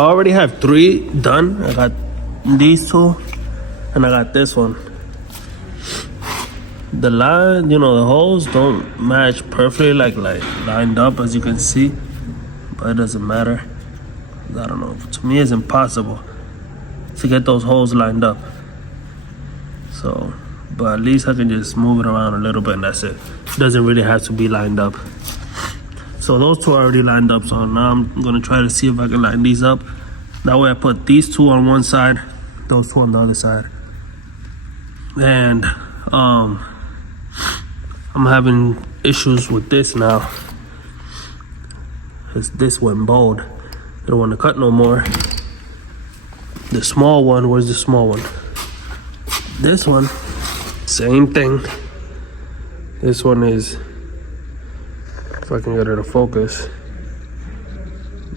I already have 3 done. I got these 2 and I got this one. The line, you know, the holes don't match perfectly like lined up, as you can see, but it doesn't matter. I don't know, to me it's impossible to get those holes lined up. So, but at least I can just move it around a little bit and that's it. It doesn't really have to be lined up. So those 2 are already lined up, so now I'm gonna try to see if I can line these up. That way I put these 2 on one side, those 2 on the other side. And I'm having issues with this now. This went bald. I don't want to cut no more. The small one, where's the small one? This one, same thing. This one is, if I can get it to focus.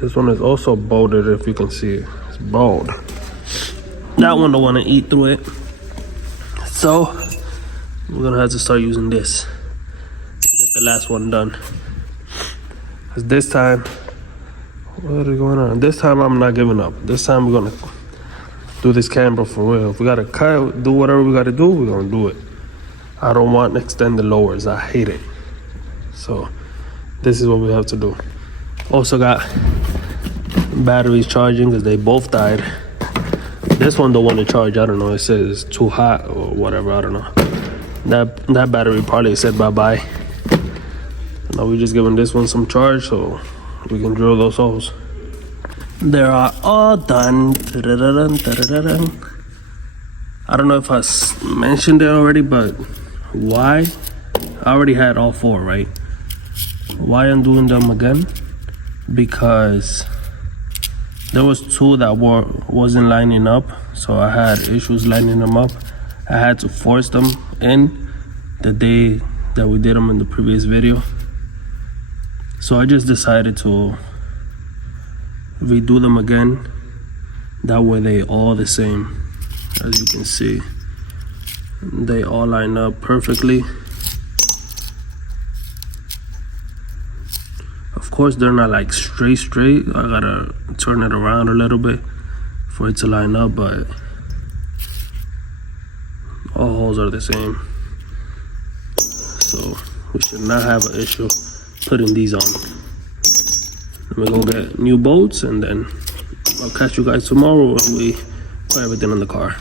This one is also balded, if you can see it. It's bald. That one don't want to eat through it. So, we're gonna have to start using this to get the last one done. Cause this time, what is going on? This time I'm not giving up. This time we're gonna do this camber for real. If we gotta cut, do whatever we gotta do, we're gonna do it. I don't want extended lowers. I hate it. So this is what we have to do. Also got batteries charging because they both died. This one don't want to charge. I don't know. It says it's too hot or whatever. I don't know. That battery probably said bye-bye. Now we're just giving this one some charge so we can drill those holes. They are all done. I don't know if I mentioned it already, but why? I already had all 4, right? Why I'm doing them again? Because there was 2 that wasn't lining up, so I had issues lining them up. I had to force them in the day that we did them in the previous video. So I just decided to redo them again. That way they all the same. As you can see, they all line up perfectly. Of course, they're not like straight. I gotta turn it around a little bit for it to line up, but all holes are the same. So we should not have an issue putting these on. Let me go get new bolts and then I'll catch you guys tomorrow when we put everything in the car.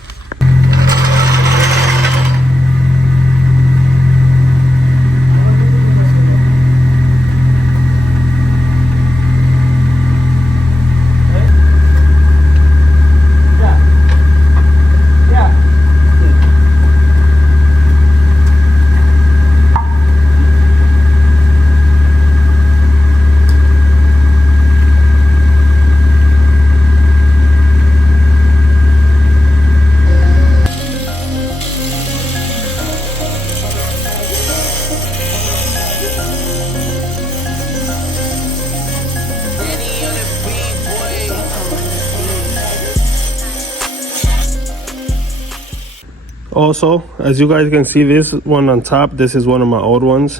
Also, as you guys can see, this one on top, this is one of my old ones.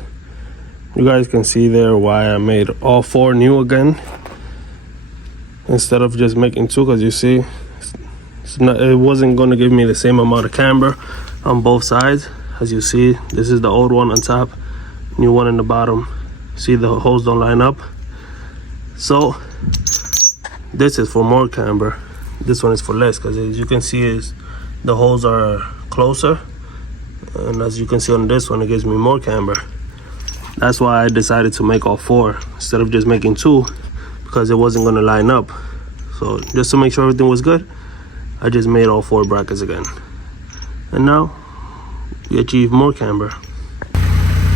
You guys can see there why I made all 4 new again instead of just making 2, because you see it wasn't going to give me the same amount of camber on both sides. As you see, this is the old one on top, new one in the bottom. See, the holes don't line up. So this is for more camber, this one is for less, because as you can see the holes are closer, and as you can see on this one, it gives me more camber. That's why I decided to make all 4 instead of just making 2, because it wasn't going to line up. So just to make sure everything was good, I just made all 4 brackets again, and now we achieve more camber.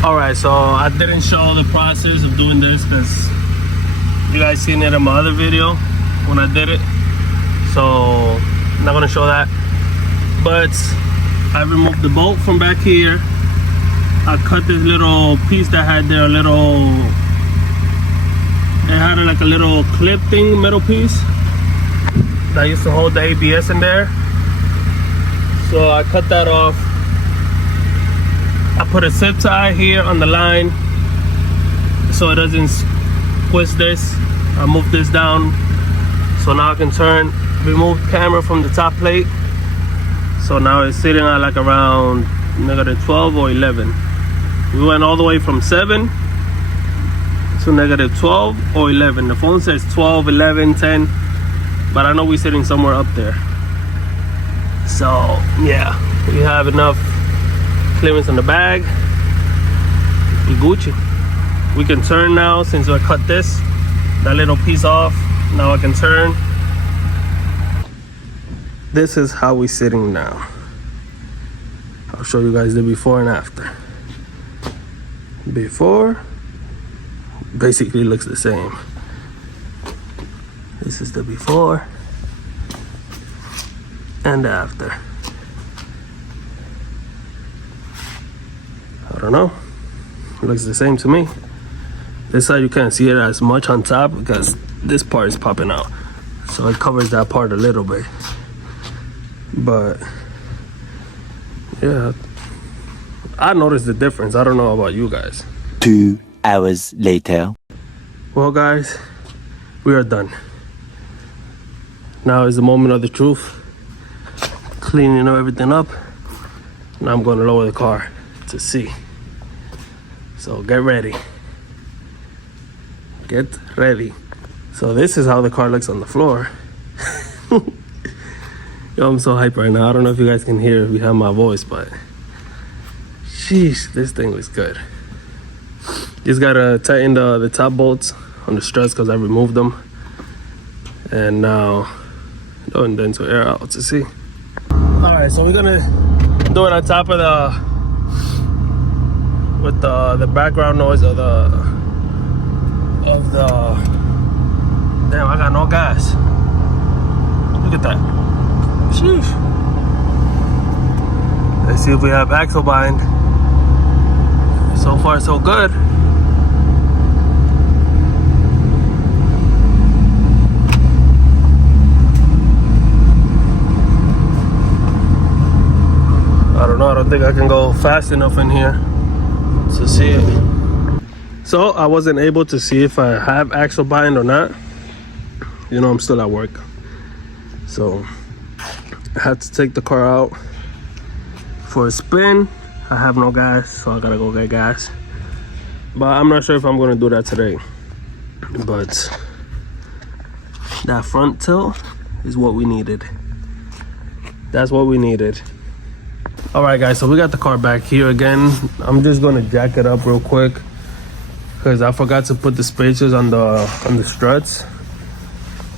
Alright, so I didn't show the process of doing this because you guys seen it in my other video when I did it, so I'm not going to show that. But I removed the bolt from back here. I cut this little piece that had there, it had like a little clip thing, metal piece that used to hold the ABS in there. So I cut that off. I put a zip tie here on the line so it doesn't squish this. I moved this down So now I can remove camera from the top plate. So now it's sitting at like around -12 or 11. We went all the way from 7 to -12 or 11. The phone says 12, 11, 10, but I know we're sitting somewhere up there. So yeah, we have enough clearance in the bag. We Gucci. We can turn now since I cut that little piece off. Now I can turn. This is how we're sitting now. I'll show you guys the before and after. Before basically looks the same. This is the before and the after. I don't know. It looks the same to me. This side you can't see it as much on top because this part is popping out. So it covers that part a little bit. But yeah, I noticed the difference. I don't know about you guys. 2 hours later. Well guys, we are done. Now is the moment of the truth. Cleaning everything up. Now I'm going to lower the car to see. So get ready. Get ready. So this is how the car looks on the floor. Yo, I'm so hyped right now. I don't know if you guys can hear behind my voice, but sheesh, this thing looks good. Just gotta tighten the top bolts on the struts because I removed them. And now going then to air out to see. All right, so we're gonna do it on top of with the background noise of the damn, I got no gas. Look at that. Sheesh. Let's see if we have axle bind. So far so good. I don't know, I don't think I can go fast enough in here to see it. So I wasn't able to see if I have axle bind or not. You know, I'm still at work. So I had to take the car out for a spin. I have no gas, so I gotta go get gas. But I'm not sure if I'm gonna do that today. But that front tilt is what we needed. That's what we needed. All right guys, so we got the car back here again. I'm just gonna jack it up real quick because I forgot to put the spacers on the struts.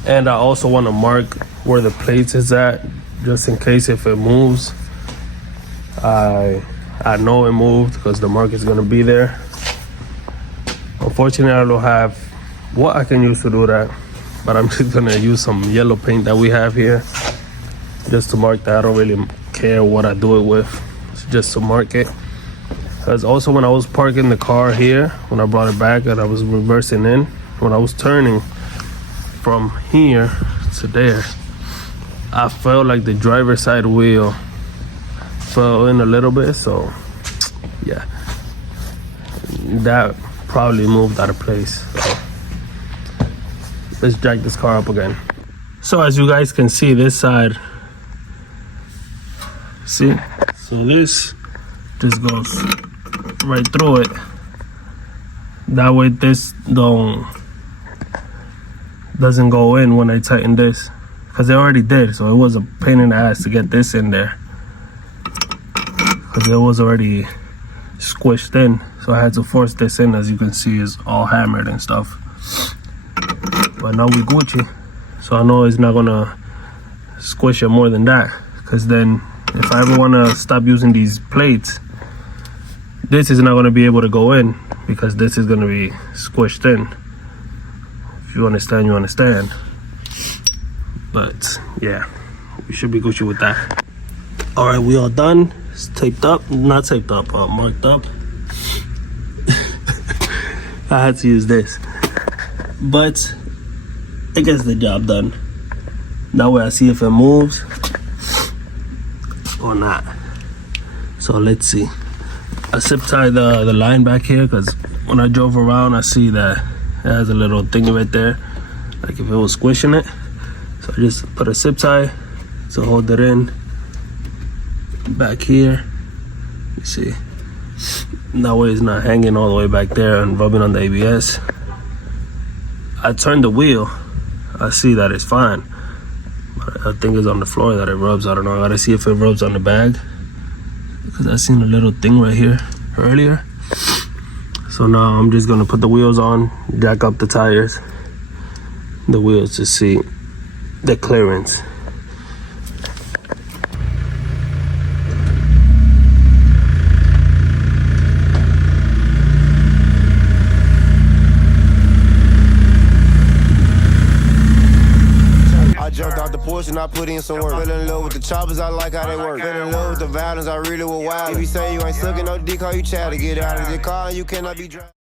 And I also want to mark where the plates is at, just in case if it moves. I know it moved because the mark is gonna be there. Unfortunately, I don't have what I can use to do that, but I'm just gonna use some yellow paint that we have here just to mark that. I don't really care what I do it with, it's just to mark it. Because also when I was parking the car here, when I brought it back and I was reversing in, when I was turning from here to there, I felt like the driver's side wheel fell in a little bit. So yeah, that probably moved out of place. So let's jack this car up again. So as you guys can see, this side, see, so this just goes right through it. That way this doesn't go in when I tighten this, because they already did. So it was a pain in the ass to get this in there because it was already squished in. So I had to force this in. As you can see, it's all hammered and stuff. But now we Gucci. So I know it's not gonna squish it more than that, because then if I ever want to stop using these plates, this is not going to be able to go in because this is going to be squished in. If you understand, you understand. But yeah, we should be Gucci with that. All right, we all done. It's taped up, not taped up, marked up. I had to use this, but it gets the job done. That way I see if it moves or not. So let's see. I zip tie the line back here because when I drove around, I see that it has a little thing right there, like if it was squishing it. So I just put a zip tie to hold it in back here. You see, that way it's not hanging all the way back there and rubbing on the ABS. I turned the wheel, I see that it's fine. I think it's on the floor that it rubs. I don't know. I gotta see if it rubs on the bag, because I seen a little thing right here earlier. So now I'm just gonna put the wheels on, jack up the tires, the wheels, to see the clearance. Jumped out the Porsche and I put in some work. Fell in love with the choppers, I like how they work. Fell in love with the violence, I really was wild. If you say you ain't sucking no dick, how you try to get out of the car and you cannot be driving.